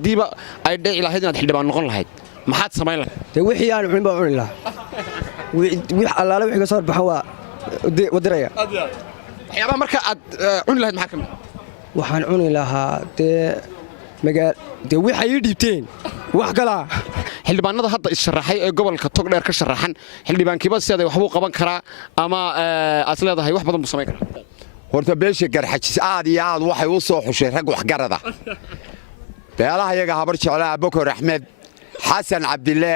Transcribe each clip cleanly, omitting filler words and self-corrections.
diiba ay dhici lahayd inaad xildhibaan noqon lahayd maxaad samayn lahayd wixii aan cunba cuni lahaa wix allaale wixii ka soo baxan waa wadiraya waxyaabaha marka aad cuni lahayd maxaa kamid waxaan cuni lahaa dee waxay ii dhiibteen wax kala xildhibaanada hadda is-sharaxay ee gobolka togdheer ka sharaxan xildhibaankiiba siday waxbuu qaban karaa ama aad leedahay wax badan buu samayn karaa horta beesha garxajis aad iyo aad waxay u soo xushay rag waxgarada beelaha iyaga habar jeclaa Bokor Axmed Xasan Cabdille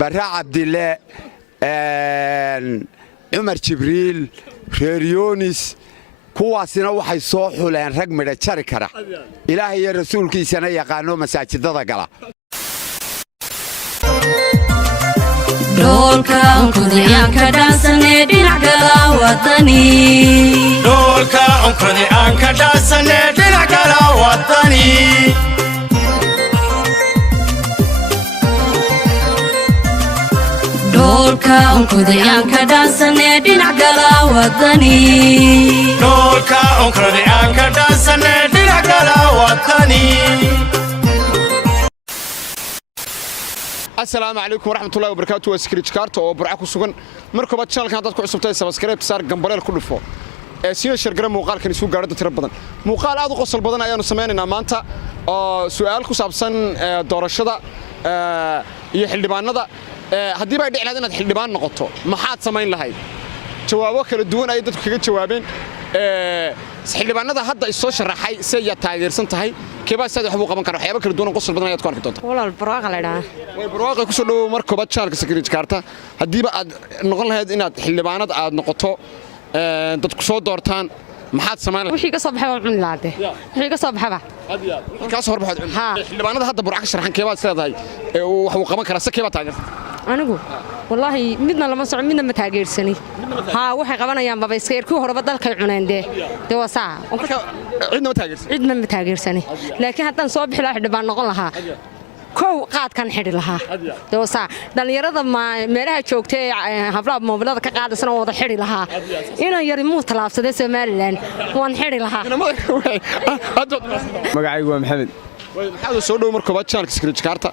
Barra Cabdille Umar Jibriil Reer Yoonis kuwaasina waxay soo xuleen rag midha jari kara ilaahay iyo rasuulkiisana yaqaano masaajidada gala Dolka onkodi aan ka dhaasane dhinac gala wadani Dolka onkodi aan ka dhaasane dhinac gala wadani Dolka onkodi aan ka dhaasane dhinac gala wadani Dolka onkodi aan ka dhaasane dhinac gala wadani السلام عليكم ورحمة الله وبركاته وسكريتش كارت وبرعاكم سجن مركبة channel كانت تدخل سبتاي سبسكرايب صار جنبريل كله فوق سينا شرقنا مقال كان يسوق قاعدة ترى بدن مقال هذا قصة بدن أيام سمعنا مانتا سؤالكم سابسن دور الشدة يحلبان هذا هدي بعد إعلان حلبان نقطة ما حد سمعين لهاي جوابك الدون أيضا كذا جوابين xildhibaanada hadda isoo sharaxay say taageersan tahay keeba saddex xubin qaban karo waxyaabo kala duwan qosul badan ayaad ku arki doontaa walaal barwaaqo leedahay way barwaaqo ku soo dhaw markaba channelka security karta hadiiba aad noqon lahayd inaad xildhibaanad aad noqoto dadku soo doortaan maxaad samayn lahayd wixii ka soo baxay waan cuni lahayd wixii ka soo baxaba ka soo horbaxad xildhibaanada hadda burca ka sharaxan keeba leedahay wax uu qaban kara keeba taageersan anigu wallahi midna lama socon midna ma taageersani waxay qabanayaan baba iska yarkii horeba dalkay cuneen de wasaa cidna ma taageersani laakiin haddaan soo bixi lahaa xildhibaan noqon lahaa kow qaadkan xidhi lahaa de wasaa dhallinyarada meelaha joogta ee hablaha moobilada ka qaadaysan oo wada xidhi lahaa inaan yari muu talaabsaday Somaliland waan xidhi lahaa magacaygu waa maxamed maxaad soo dhaw markaba channelka security karta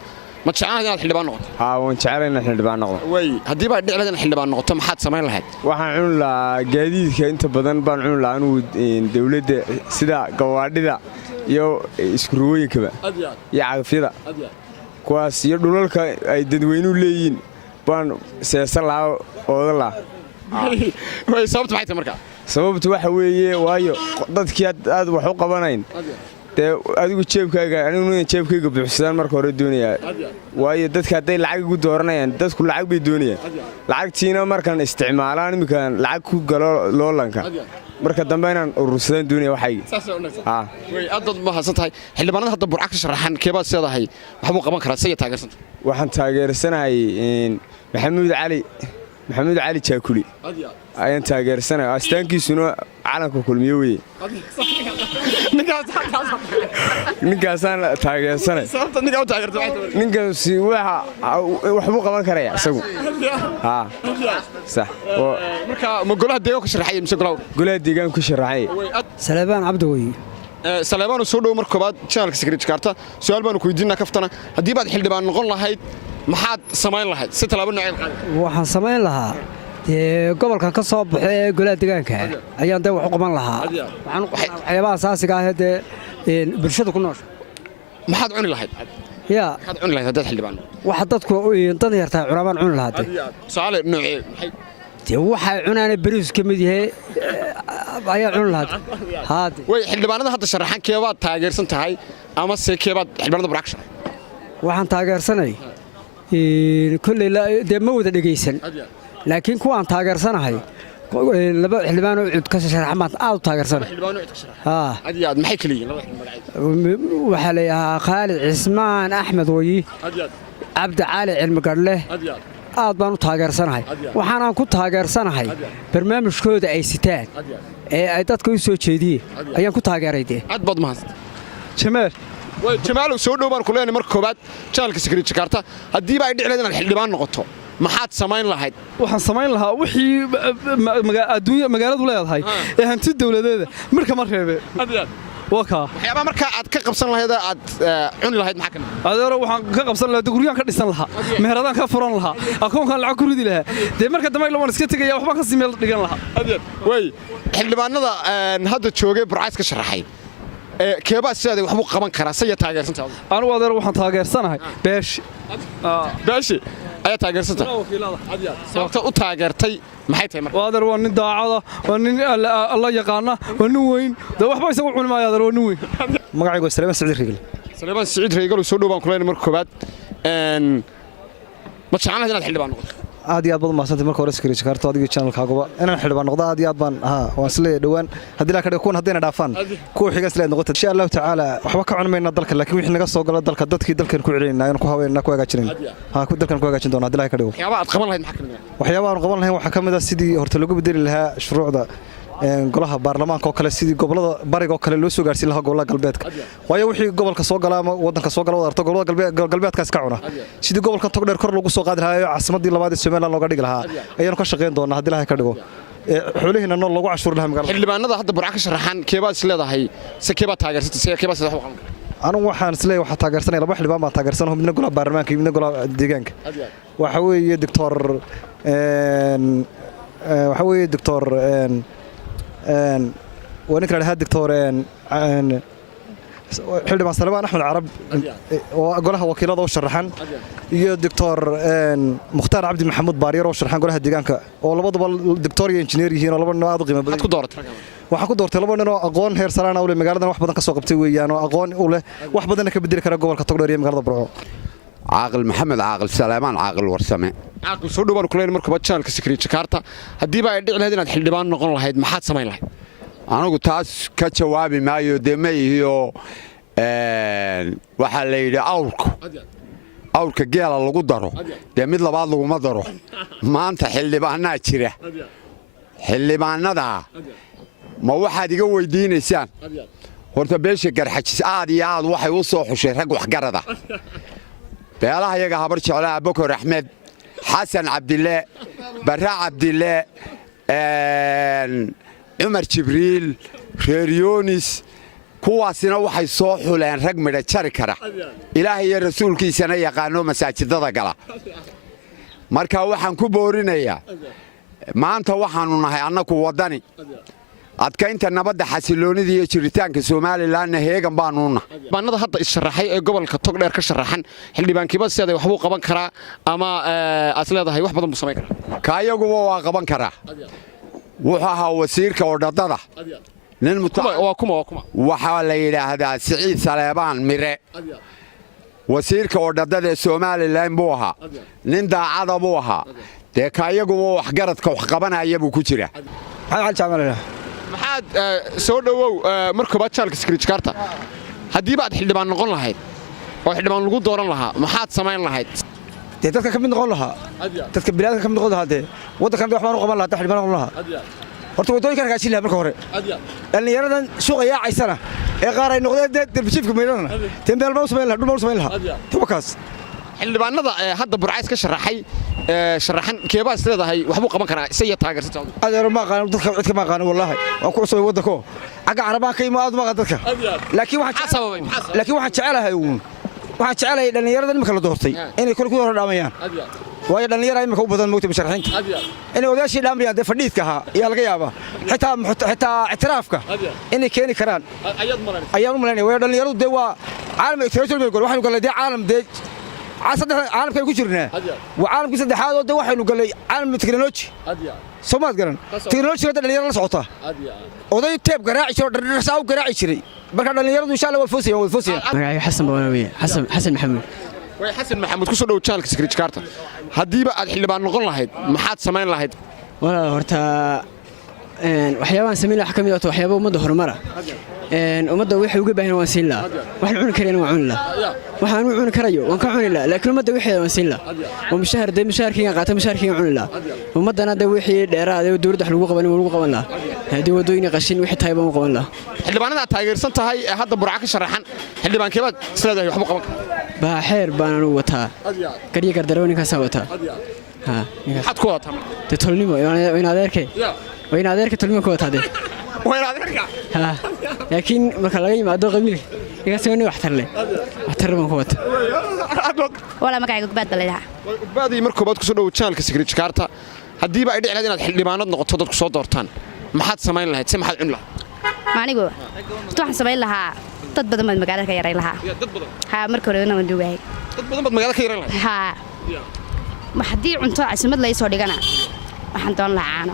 ma jeclaan inaad xildhibaan noqoto waan jecelahay inaan xildhibaan noqdo way hadii baa dhiclaad inaad xildhibaan noqoto maxaad samayn lahayd waxaan cuni lahaa gaadiidka inta badan baan cuni lahaa anuu dawladda sida gawaadhida iyo iskuruwooyinkaba iyo cagafyada kuwaas iyo dhulalka ay dadweynuhu leeyihiin baan seesan lahaa oodan lahaa way sababtu maxay tahay markaa sababtu waxa weeye waayo dadkii aad wax u qabanayn adigu jeebkayga buuxsadaan marka hore doonayaa waayo dadka hadday lacag igu dooranayaan dadku lacag bay doonayaan lacagtiina markaan isticmaalaan iminkaan lacag ku galo loolanka marka dambe inaan urursadaan doonaya waxayga aad mahadsan tahay xildhibaanada hadda burca ka sharaxan keebaad seedahay waxbuu qaban karaa say taageersanta waxaan taageersanahay maxamuud cali jaakuli ayaan taageersanahay astaankiisuna calanka kulmiyo weye ninkaasaan taageersanay ninkaasi waxbuu qaban karaya isagu marka ma golaha deegaanka ka sharaxay mise golaha deegaanka ka sharaxay Salebaan Cabdi wey Salebaan soo dhaw mar koobaad channelka security karta su'aal baan ku weydiinaa kaftana hadii baad xildhibaan noqon lahayd maxaad samayn lahayd si talaabo nooc waxaan samayn lahaa gobolkan ka soo baxay golaha deegaanka ayaan wax u qaban lahaa waxyaabaha asaasiga ah ee bulshada ku nool maxaad cuni lahayd maxaad cuni lahayd haddaad xildhibaan waxa dadku dan yartaa cunaan cuni lahayd su'aal noocee maxay waxay cunaan bariis ka mid yahay ayaa cuni lahayd way xildhibaanada hadda sharaxan keebaad taageersan tahay ama se keebaad xildhibaanada burca waxaan taageersanay kulley ma wada dhageysan laakiin kuwaan taageersanahay laba xildhibaan oo cid ka sharaxan baan aad u taageersanahay maxay kala yihiin waxaa la yidhahaa Khaalid Cismaan Axmed Wayi Cabdi Cali Cilmi Gadhle aad baan u taageersanahay waxaanaan ku taageersanahay barnaamijkooda ay sitaan ee ay dadka u soo jeediyeen ayaan ku taageeray aad baad mahadsan Jamaal soo dhaw baan ku leenahay marka koobaad channelka security karta hadii baa ay dhiclayd inaad xildhibaan noqoto maxaad samayn lahayd waxaan samayn lahaa wixii adduunyo magaaladu leedahay ee hanti dawladeeda marka ma reebe waka waxyaaba marka aad ka qabsan lahayd aad cuni lahayd maxaa kamid adeero waxaan ka qabsan lahaa guriyaan ka dhisan lahaa meheradaan ka furan lahaa akoonkan lacag ku ridi lahaa de marka damay loo iska tagaya waxba ka simeel dhigan lahaa way xildhibaanada hadda joogay burcayska sharaxay keebaa sidaad waxbu qaban karaa saya taageersantaa anigu adeero waxaan taageersanahay beeshi ayaa taageersantaa sababta u taageertay maxay tahay marka adeer waa nin daacada waa nin alla yaqaana waa nin weyn de waxba isagu cuni maayo adeer waa nin weyn magacaygu Salmaan Saciid Reegal Salmaan Saciid Reegal soo dhawaan kuleeyay marka koobaad ma jeclaan inaad xildhibaan noqoto aad iyo aad baad maasantay marka hore secretary karto adiga channelkaaga inaan xildhibaan noqdo aad iyo aad baan waan isla dhawaan hadii la ka dhigo kuwan hadayna dhaafaan kuwa xiga isla noqoto insha Allah taala waxba ka cunmayna dalka laakiin wixii naga soo galo dalka dadkii dalkan ku cilinayna inaan ku haweenna ku hagaajinayna ku dalkan ku hagaajin doona hadii la ka dhigo waxyaabo aad qaban lahayd maxaa kamid waxyaabo aan qaban lahayn waxa kamid ah sidii horta lagu bedeli lahaa shuruucda golaha baarlamaanka oo kale sidii gobolada bariga oo kale loo soo gaarsiin lahaa gobolada galbeedka waayo wixii gobolka soo gala ama wadanka soo gala wada gobolada galbeedkaas ka cuna sidii gobolka togdheer kor lagu soo qaadi lahaa caasimadii labaad ee Soomaaliland looga dhigi lahaa ayaan ka shaqeyn doonaa hadii la ka dhigo xoolihiina nool lagu cashuur lahaa magaalada xildhibaanada hadda burca ka sharaxan keebaa isleedahay keebaa taageersatay keebaa sida wax qaban anu waxaan isleeyahay waxa taageersanay laba xildhibaan baan taageersanahay midna golaha baarlamaanka midna golaha deegaanka waxa weeye doctor ونك على هذا دكتور حلم سلمان أحمد عرب وقولها وكيله وشرحان يا دكتور مختار عبد محمود بارير وشرحان قولها ديجانك والله برضو الدكتور إنجنيري هنا والله إنه أضغي ما بدي waxaa ku doortay laba nin oo aqoon heer saraan ah oo magaalada wax badan ka soo qabtay weeyaan oo aqoon u leh wax badan ka bedeli kara gobolka Togdheer iyo magaalada Burco عاقل محمد عاقل سليمان عاقل ورسمه عاقل soo dhawaan kuleeyay markaba channelka secretary karta hadii ba ay dhici lahayd inaad xildhibaan noqon lahayd maxaad sameyn lahayd anigu taas ka jawaabi maayo deemayhiyo waxa la yiraahdo awrka geela lagu daro de mid labaad lagu ma daro maanta xildhibaanaa jira xildhibaanada ma waxaad iga weydiinaysaan horta beesha garxajis aad iyo aad waxay u soo xushay rag wax garada beelaha iyaga habar jeclaa Abubakar Ahmed Xasan Cabdille Barra Cabdille Umar Jibriil Reer Yoonis kuwaasina waxay soo xuleen rag midha jari kara Ilaahay iyo rasuulkiisana yaqaano masaajidada gala marka waxaan ku boorinayaa maanta waxaanu nahay annagu wadani adkaynta nabadda xasiloonida iyo jiritaanka Soomaaliland heegan baanu nahay baanada hadda isharaxay ee gobolka Togdheer ka sharaxan xildhibaankiiba siday wax uu qaban karaa ama asleedahay wax badan buu sameyn karaa kaayagu waa qaban karaa wuxuu ahaa wasiirka wadada nin waxa la yiraahdaa Siciid Saleebaan Mire wasiirka wadada ee Soomaaliland buu ahaa nin daacad buu ahaa de kaayagu wax garadka wax qabanaya buu ku jira maxaad soo dhawow markaba channelka secretary karta hadii baad xildhibaan noqon lahayd oo xildhibaan lagu dooran lahaa maxaad sameyn lahayd dadka ka mid noqon lahaa dadka bilaadka ka mid noqon lahaa wadankan waxaan u qaban lahaa xildhibaan noqon lahaa horta wadooyinka hagaajin lahaa marka hore dhalinyaradan suuqa yaacaysana ee qaar ay noqdeen darbishifka meelana tembeelba u sameyn lahaa dhulba u sameyn lahaa tawakaas xildhibaanada hadda burcays ka sharaxay sharaxan keebaa isleedahay waxbuu qaban karaa isaya taageersatay adeero ma qaan dadka cid kama qaan wallahi waan ku cusubay wadanko aga carabaanka iyo aad ma qaan dadka laakiin waxaan jecelahay dhalinyarada imika la doortay inay kor ku hor dhaamayaan waayo dhalinyarada imika u badan moogtay musharaxiinta inay odaashii dhaamayaan dee fadhiidka ahaa ayaa laga yaabaa xitaa ictiraafka inay keeni karaan ayaan u malaynaya waayo dhalinyaradu dee waa caalam ictiraafka waxaanu galnay dee caalam dee caalamka ku jirnaa waa caalamkii saddexaad oo dee waxaynu galnay caalam teknoloji soomaad garan teknolojiga dhalinyarada la socota oday teeb garaaci jiro dhardharsaa u garaaci jiray marka dhalinyaradu insha Allah way foosayaan magacayga xasan bawanawiye xasan maxamuud way xasan maxamuud ku soo dhaw channelka secretary karta hadiiba aad xildhibaan noqon lahayd maxaad sameyn lahayd wala horta waxyaabahan sameyn lahaa kamid ah waxyaabo umada horumara umada waxay uga baahan waan siin lahaa waxaan cuni kareen waan cuni lahaa waxaan u cuni karayo waan ka cuni lahaa laakiin umada waxay waan siin lahaa oo mushaharkiga qaata mushaharkiga cuni lahaa umadana wixii dheeraad ee dawladda wax lagu qaban lagu qaban lahaa hadii wadooyin qashin wixii tahay baan qaban lahaa xildhibaanada taageersan tahay ee hadda burca ka sharaxan xildhibaankeebad isleedahay waxba qaban baa xeer baan anu wataa kariye gardarooninkaas wataa maxaad ku wataa tolnimo in adeerkay tolnimo ku wataa laakiin marka laga yimaado qabiilka iga soo nin waxtar leh waxtar ma ku wata wala magacayga gubad baleeyaha gubadii markii koobaad ku soo dhaw channelka Secret Jakarta hadiiba ay dhici lahayd inaad xildhibaanad noqoto dadku soo doortaan maxaad samayn lahayd si maxaad cun lahayd maanigu waxaan samayn lahaa dad badan baan magaalada ka yaray lahaa dad badan ha markii hore inaan duwaay dad badan baad magaalada ka yaray lahayd ha ma hadii cunto caasimad la soo dhigana waxaan doon lahaa caano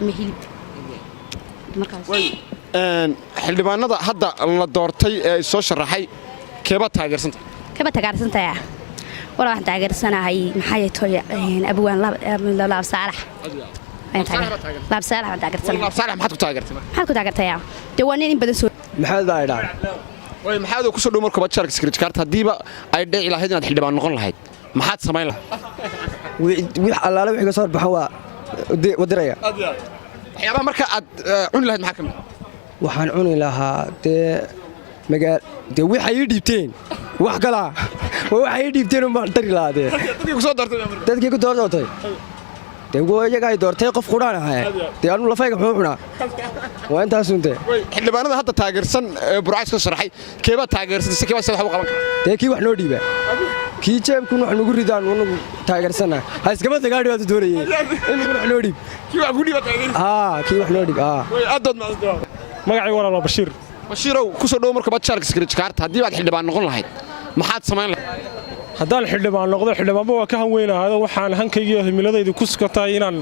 ama hilib markaas xildhibaanada hadda la doortay ee soo sharaxay keeba taageersantay wala waxaan taageersanahay maxay tahay abwaan laab saalax laab saalax aan taageersanahay laab saalax maxaad ku taageertay dawaanin in badan soo maxaad baa idhaa maxaad ku soo dhaw markii koobaad channelka Secret Jakarta hadiiba ay dhici lahayd inaad xildhibaan noqon lahayd maxaad samayn lahayd wix allaale wixii ka soo baxan waa wadiraya waxyaabaha marka aad cuni lahayd maxaa kamid waxaan cuni lahaa dee waxay ii dhiibteen wax kala waxay ii dhiibteen uma dari lahaa dadkii ku doortay dee iyaga ay doortay qof qudhaan ahaa dee anu lafayga muxuu cunaa waa intaas unte xildhibaanada hadda taageersan burcays ka sharaxay keeba taageersan si keeba wax u qaban kara dee kii wax noo dhiiba kii jeebkun wax nagu ridaan wanagu taageersana ha iskaba dagaadhi waad doonayeen in wax noo dhiib kii wax ku dhiiba taageersan kii wax noo dhiib adood magacay walaalo bashiirow ku soo dhaw markii koobaad channelka Secret Jakarta hadii aad xildhibaan noqon lahayd maxaad samayn lahayd haddaan xildhibaan noqdo xildhibaanba waa ka hanweynaado waxaan hankayga iyo himiladaydu ku sukatay inaan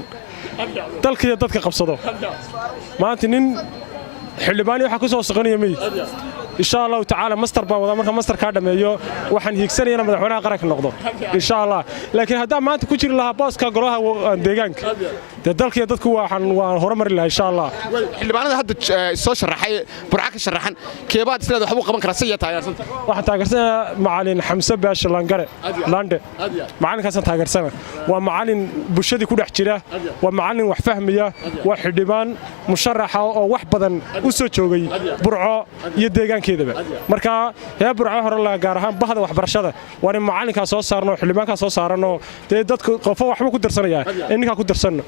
dalka iyo dadka qabsado maanta nin xildhibaani waxa ku soo saqanaya meey insha Allah ta'ala master baan wada marka master ka dhameeyo waxaan hiigsanayna madaxweynaha qaranka noqdo insha Allah laakiin haddaan maanta ku jiri lahaa booska golaha deegaanka dalka iyo dadku waan horumari lahaa insha Allah xildhibaanada hadda soo sharaxay burca ka sharaxan keebaad isleed wax uu qaban karaa si taageersanta waxaan taageersanaa macallin Xamse Baash Langare Lande macallinkaas taageersana waa macallin bulshadii ku dhex jira waa macallin wax fahmaya waa xildhibaan musharaxa oo wax badan u soo joogay burco iyo deegaankeedaba marka yaa burco hore la gaar ahaan bahda waxbarashada waa in macallinkaas soo saarno xildhibaankaas soo saarno dadku qof waxba ku darsanaya in ninka ku darsanno